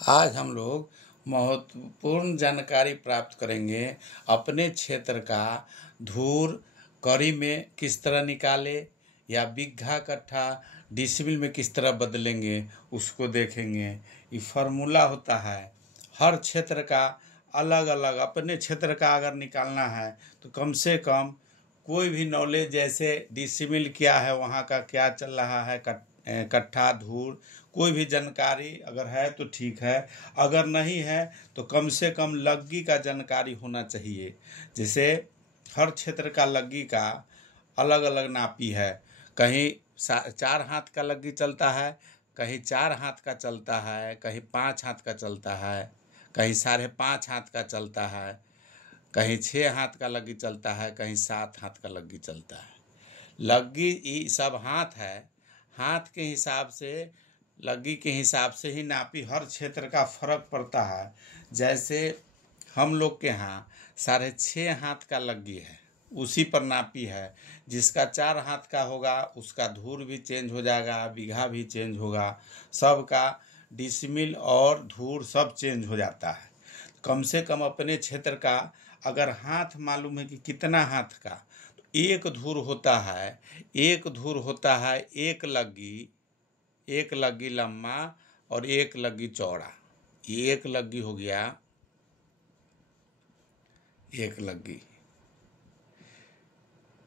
आज हम लोग महत्वपूर्ण जानकारी प्राप्त करेंगे अपने क्षेत्र का धूर कड़ी में किस तरह निकाले या बीघा कट्ठा डिसमिल में किस तरह बदलेंगे उसको देखेंगे। ये फार्मूला होता है हर क्षेत्र का अलग अलग। अपने क्षेत्र का अगर निकालना है तो कम से कम कोई भी नॉलेज, जैसे डिसमिल क्या है, वहाँ का क्या चल रहा है, कट्ठा धूर, कोई भी जानकारी अगर है तो ठीक है, अगर नहीं है तो कम से कम लग्गी का जानकारी होना चाहिए। जैसे हर क्षेत्र का लग्गी का अलग अलग नापी है। कहीं 4 हाथ का लग्गी चलता है, कहीं 4 हाथ का चलता है, कहीं 5 हाथ का चलता है, कहीं 5.5 हाथ का चलता है, कहीं 6 हाथ का लग्गी चलता है, कहीं 7 हाथ का लग्गी चलता है। लग्गी ये सब हाथ है, हाथ के हिसाब से, लग्गी के हिसाब से ही नापी हर क्षेत्र का फर्क पड़ता है। जैसे हम लोग के यहाँ 6.5 हाथ का लग्गी है, उसी पर नापी है। जिसका 4 हाथ का होगा उसका धूर भी चेंज हो जाएगा, बीघा भी चेंज होगा, सबका डिसमिल और धूर सब चेंज हो जाता है। कम से कम अपने क्षेत्र का अगर हाथ मालूम है कि कितना हाथ का, तो एक धूर होता है, एक धूर होता है एक लग्गी लम्बा और एक लग्गी चौड़ा। ये एक लग्गी हो गया, एक लग्गी।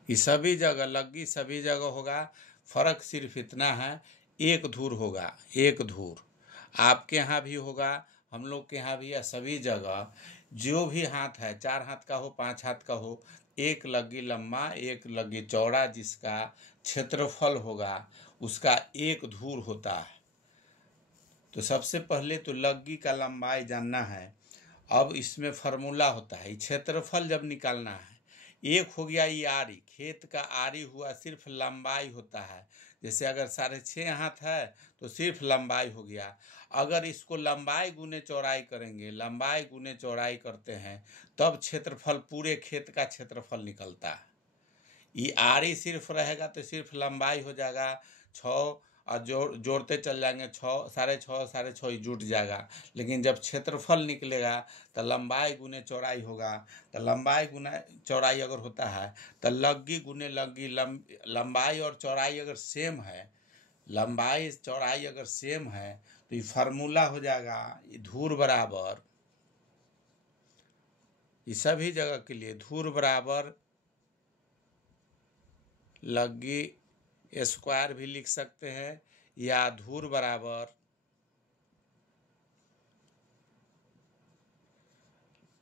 ये सभी जगह लग्गी सभी जगह होगा, फर्क सिर्फ इतना है, एक धूर होगा, एक धूर। आपके यहाँ भी होगा, हम लोग के यहाँ भी, या सभी जगह जो भी हाथ है, 4 हाथ का हो, 5 हाथ का हो, एक लग्गी लम्बा एक लग्गी चौड़ा, जिसका क्षेत्रफल होगा उसका एक धूर होता है। तो सबसे पहले तो लग्गी का लंबाई जानना है। अब इसमें फार्मूला होता है, क्षेत्रफल जब निकालना है, एक हो गया ये आरी, खेत का आरी हुआ, सिर्फ लंबाई होता है। जैसे अगर 6.5 हाथ है तो सिर्फ लंबाई हो गया। अगर इसको लंबाई गुने चौड़ाई करेंगे, लंबाई गुने चौड़ाई करते हैं, तब क्षेत्रफल, पूरे खेत का क्षेत्रफल निकलता है। ये आरी सिर्फ रहेगा तो सिर्फ लंबाई हो जाएगा 6, और जोड़ते चल जाएंगे 6, 6.5, 6.5 जुट जाएगा। लेकिन जब क्षेत्रफल निकलेगा तो लंबाई गुने चौड़ाई होगा। तो लंबाई गुना चौड़ाई अगर होता है तो लग्गी गुने लग्गी, लंबाई और चौड़ाई अगर सेम है, लंबाई चौड़ाई अगर सेम है तो ये फार्मूला हो जाएगा, ये धूर बराबर, ये सभी जगह के लिए धूर बराबर लग्गी स्क्वायर भी लिख सकते हैं, या धूर बराबर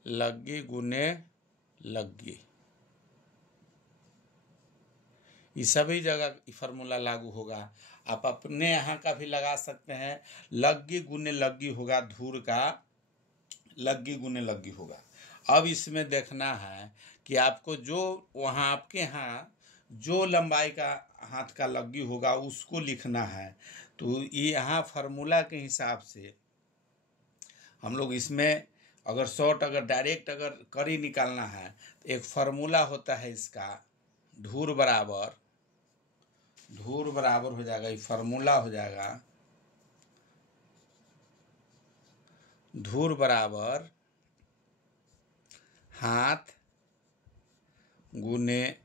लग्गी गुने लग्गी। ये सभी जगह फार्मूला लागू होगा। आप अपने यहाँ का भी लगा सकते हैं, लग्गी गुने लग्गी होगा, धूर का लग्गी गुने लग्गी होगा। अब इसमें देखना है कि आपको जो वहाँ आपके यहाँ जो लंबाई का हाथ का लग्गी होगा उसको लिखना है। तो ये यहाँ फार्मूला के हिसाब से हम लोग इसमें अगर शॉर्ट, अगर डायरेक्ट अगर कड़ी निकालना है तो एक फार्मूला होता है इसका, धूर बराबर हो जाएगा, ये फार्मूला हो जाएगा, धूर बराबर हाथ गुने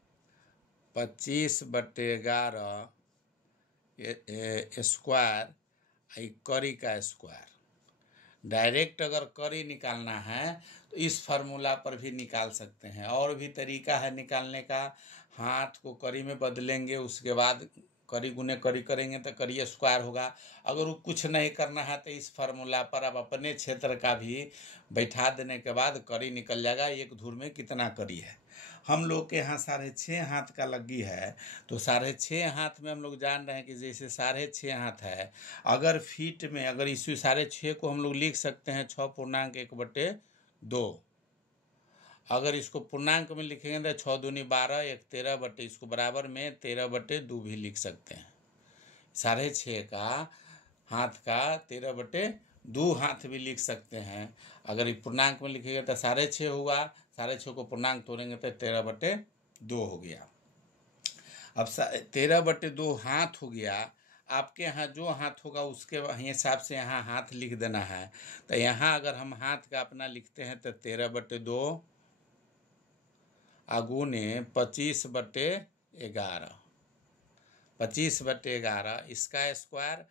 25/11 स्क्वायर, कड़ी का स्क्वायर। डायरेक्ट अगर कड़ी निकालना है तो इस फार्मूला पर भी निकाल सकते हैं। और भी तरीका है निकालने का, हाथ को कड़ी में बदलेंगे, उसके बाद कड़ी गुने कड़ी करेंगे तो कड़ी स्क्वायर होगा। अगर वो कुछ नहीं करना है तो इस फार्मूला पर आप अपने क्षेत्र का भी बैठा देने के बाद कड़ी निकल जाएगा, एक धूर में कितना कड़ी है। हम लोग के यहाँ 6.5 हाथ का लग्गी है, तो 6.5 हाथ में हम लोग जान रहे हैं कि जैसे 6.5 हाथ है, अगर फीट में, अगर इस 6.5 को हम लोग लिख सकते हैं 6.1/2। अगर इसको पूर्णांक में लिखेंगे तो 6 दूनी 12, 1 13 बटे, इसको बराबर में 13/2 भी लिख सकते हैं। 6.5 का हाथ का 13/2 हाथ भी लिख सकते हैं। अगर ये पूर्णांक में लिखेंगे तो 6.5 हुआ, 6.5 को पूर्णांक तोड़ेंगे तो 13/2 हो गया। अब 13/2 हाथ हो गया। आपके यहाँ जो हाथ होगा उसके हिसाब से यहाँ हाथ लिख देना है। तो यहाँ अगर हम हाथ का अपना लिखते हैं तो 13/2 अगुने 25/11, 25/11 इसका स्क्वायर।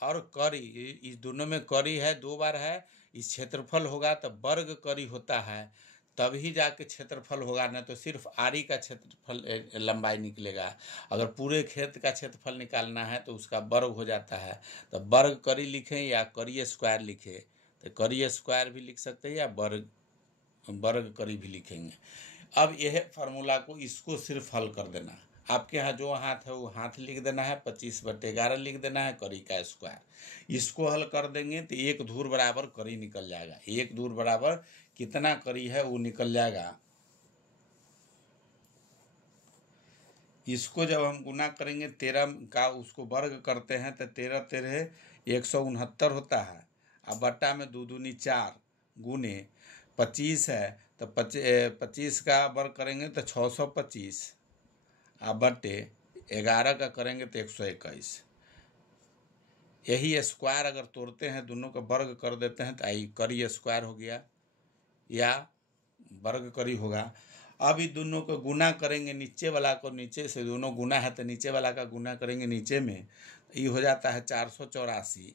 और करी, इस दोनों में करी है, 2 बार है। इस क्षेत्रफल होगा तो वर्ग करी होता है, तभी जाके क्षेत्रफल होगा, ना तो सिर्फ आरी का क्षेत्रफल लंबाई निकलेगा। अगर पूरे खेत का क्षेत्रफल निकालना है तो उसका वर्ग हो जाता है। तो वर्ग करी लिखें या करी स्क्वायर लिखें, तो करी स्क्वायर भी लिख सकते हैं या वर्ग करी भी लिखेंगे। अब यह फार्मूला को, इसको सिर्फ हल कर देना। आपके यहाँ जो हाथ है वो हाथ लिख देना है, 25/11 लिख देना है, करी का स्क्वायर। इसको हल कर देंगे तो 1 धूर बराबर करी निकल जाएगा। 1 धूर बराबर कितना करी है वो निकल जाएगा। इसको जब हम गुना करेंगे 13 का, उसको वर्ग करते हैं तो 13 13 169 होता है। अब बट्टा में 2 दूनी 4 गुने 25 है तो 25 का वर्ग करेंगे तो 625, अब बट्टे 11 का करेंगे तो 121। यही स्क्वायर अगर तोड़ते हैं, दोनों का वर्ग कर देते हैं तो आई करी स्क्वायर हो गया या वर्ग करी होगा। अब ये दोनों को गुना करेंगे, नीचे वाला को नीचे से, दोनों गुना है तो नीचे वाला का गुना करेंगे नीचे में, ये हो जाता है 484।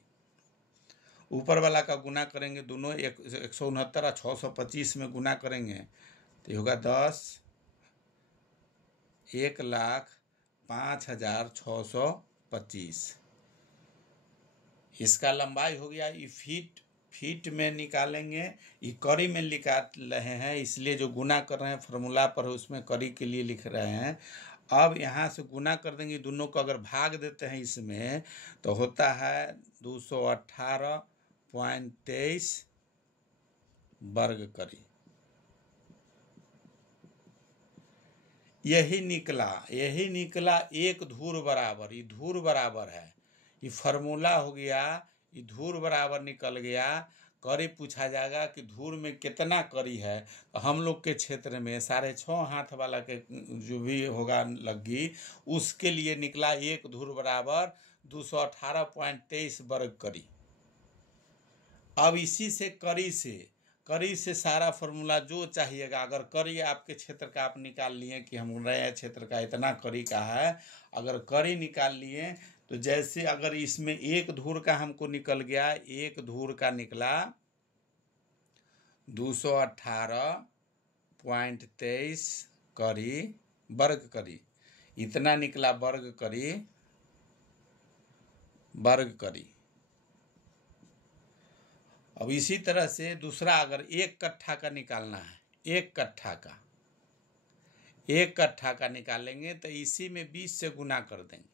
ऊपर वाला का गुना करेंगे, दोनों 169 और 625 में गुना करेंगे तो ये होगा 1,05,625। इसका लंबाई हो गया। ये फीट में निकालेंगे, ये करी में निकाल रहे हैं, इसलिए जो गुना कर रहे हैं फार्मूला पर उसमें करी के लिए लिख रहे हैं। अब यहाँ से गुना कर देंगे, दोनों को अगर भाग देते हैं इसमें तो होता है 218.23 वर्ग करी। यही निकला 1 धूर बराबर। ये धूर बराबर है, ये फार्मूला हो गया, ये धूर बराबर निकल गया। करी पूछा जाएगा कि धूर में कितना करी है, तो हम लोग के क्षेत्र में 6.5 हाथ वाला के जो भी होगा लग्गी, उसके लिए निकला 1 धूर बराबर 218.23 वर्ग करी। अब इसी से करी से सारा फार्मूला जो चाहिएगा, अगर करी आपके क्षेत्र का आप निकाल लिए कि हम रहे क्षेत्र का इतना करी का है, अगर करी निकाल लिए तो जैसे अगर इसमें 1 धूर का हमको निकल गया, 1 धूर का निकला 218.23 करी वर्ग करी, इतना निकला वर्ग करी। अब इसी तरह से दूसरा, अगर 1 कट्ठा का निकालना है, 1 कट्ठा का निकालेंगे तो इसी में 20 से गुना कर देंगे।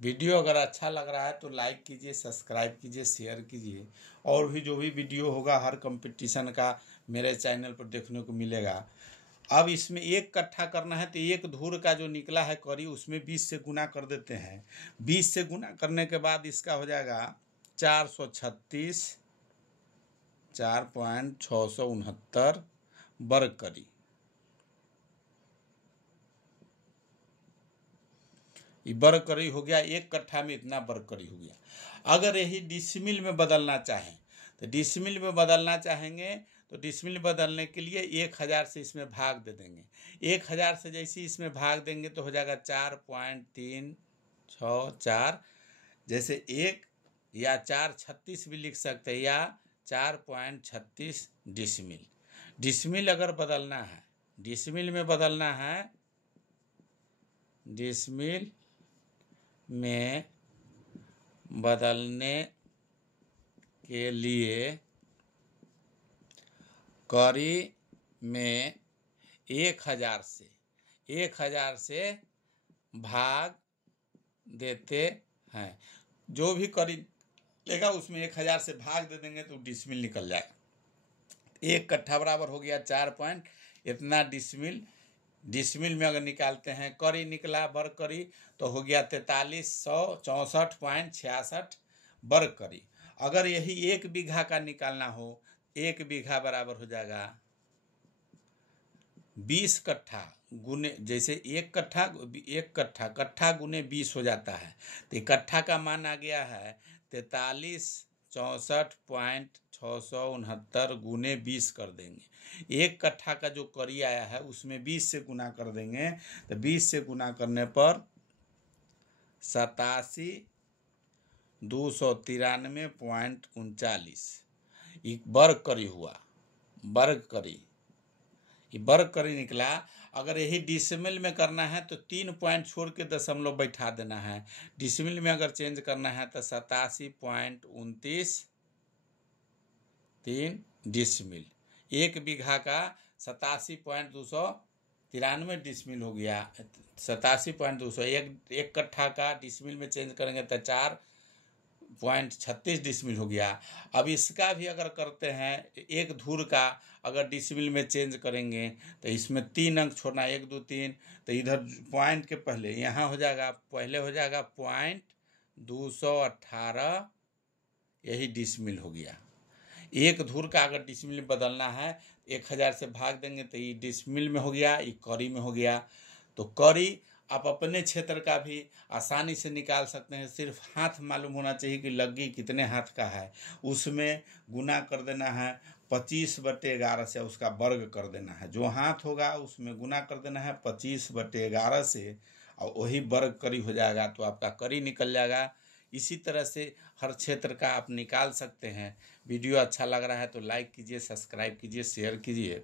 वीडियो अगर अच्छा लग रहा है तो लाइक कीजिए, सब्सक्राइब कीजिए, शेयर कीजिए। और भी जो भी वीडियो होगा हर कंपटीशन का मेरे चैनल पर देखने को मिलेगा। अब इसमें 1 कट्ठा करना है तो 1 धूर का जो निकला है करी, उसमें 20 से गुना कर देते हैं। 20 से गुना करने के बाद इसका हो जाएगा 436 4.669 वर्ग करी। ये वर्ग करी हो गया, 1 कट्ठा में इतना वर्ग करी हो गया। अगर यही डिसमिल में बदलना चाहें तो डिसमिल में बदलना चाहेंगे तो डिसमिल बदलने के लिए 1000 से इसमें भाग दे देंगे। 1000 से जैसे इसमें भाग देंगे तो हो जाएगा 4.364, जैसे 1 या 436 भी लिख सकते हैं, या 4.36 डिसमिल। डिसमिल अगर बदलना है, डिसमिल में बदलना है, डिसमिल में बदलने के लिए करी में 1000 से भाग देते हैं। जो भी करी लेगा उसमें 1000 से भाग दे देंगे तो डिसमिल निकल जाएगा। 1 कट्ठा बराबर हो गया 4 पॉइंट इतना डिसमिल। डिसमिल में अगर निकालते हैं, करी निकला वर्ग करी तो हो गया 4364.66 वर्ग करी। अगर यही 1 बीघा का निकालना हो, 1 बीघा बराबर हो जाएगा 20 कट्ठा गुने, जैसे 1 कट्ठा गुने 20 हो जाता है, तो इकट्ठा का मान आ गया है 4364.669 गुने 20 कर देंगे। 1 कट्ठा का जो करी आया है उसमें 20 से गुना कर देंगे, तो 20 से गुना करने पर 87,293.39 ये वर्ग करी हुआ, वर्ग करी, ये वर्ग करी निकला। अगर यही डिसिमिल में करना है तो 3 पॉइंट छोड़ के दशमलव बैठा देना है। डिसिमिल में अगर चेंज करना है तो 87.29 डिसिमिल। 1 बीघा का 87.293 डिसिमिल हो गया। 87.200 एक कट्ठा का डिसिमिल में चेंज करेंगे तो 4.36 डिसिमिल हो गया। अब इसका भी अगर करते हैं, एक धूर का अगर डिसिमिल में चेंज करेंगे तो इसमें 3 अंक छोड़ना, 1 2 3, तो इधर पॉइंट के पहले यहाँ हो जाएगा, पहले हो जाएगा 0.218, यही डिसिमिल हो गया। एक धूर का अगर डिसिमिल बदलना है 1000 से भाग देंगे तो ये डिसिमिल में हो गया, ये करी में हो गया। तो करी आप अपने क्षेत्र का भी आसानी से निकाल सकते हैं। सिर्फ हाथ मालूम होना चाहिए कि लग्गी कितने हाथ का है, उसमें गुना कर देना है 25/11 से, उसका वर्ग कर देना है। जो हाथ होगा उसमें गुना कर देना है 25/11 से, और वही वर्ग करी हो जाएगा, तो आपका करी निकल जाएगा। इसी तरह से हर क्षेत्र का आप निकाल सकते हैं। वीडियो अच्छा लग रहा है तो लाइक कीजिए, सब्सक्राइब कीजिए, शेयर कीजिए।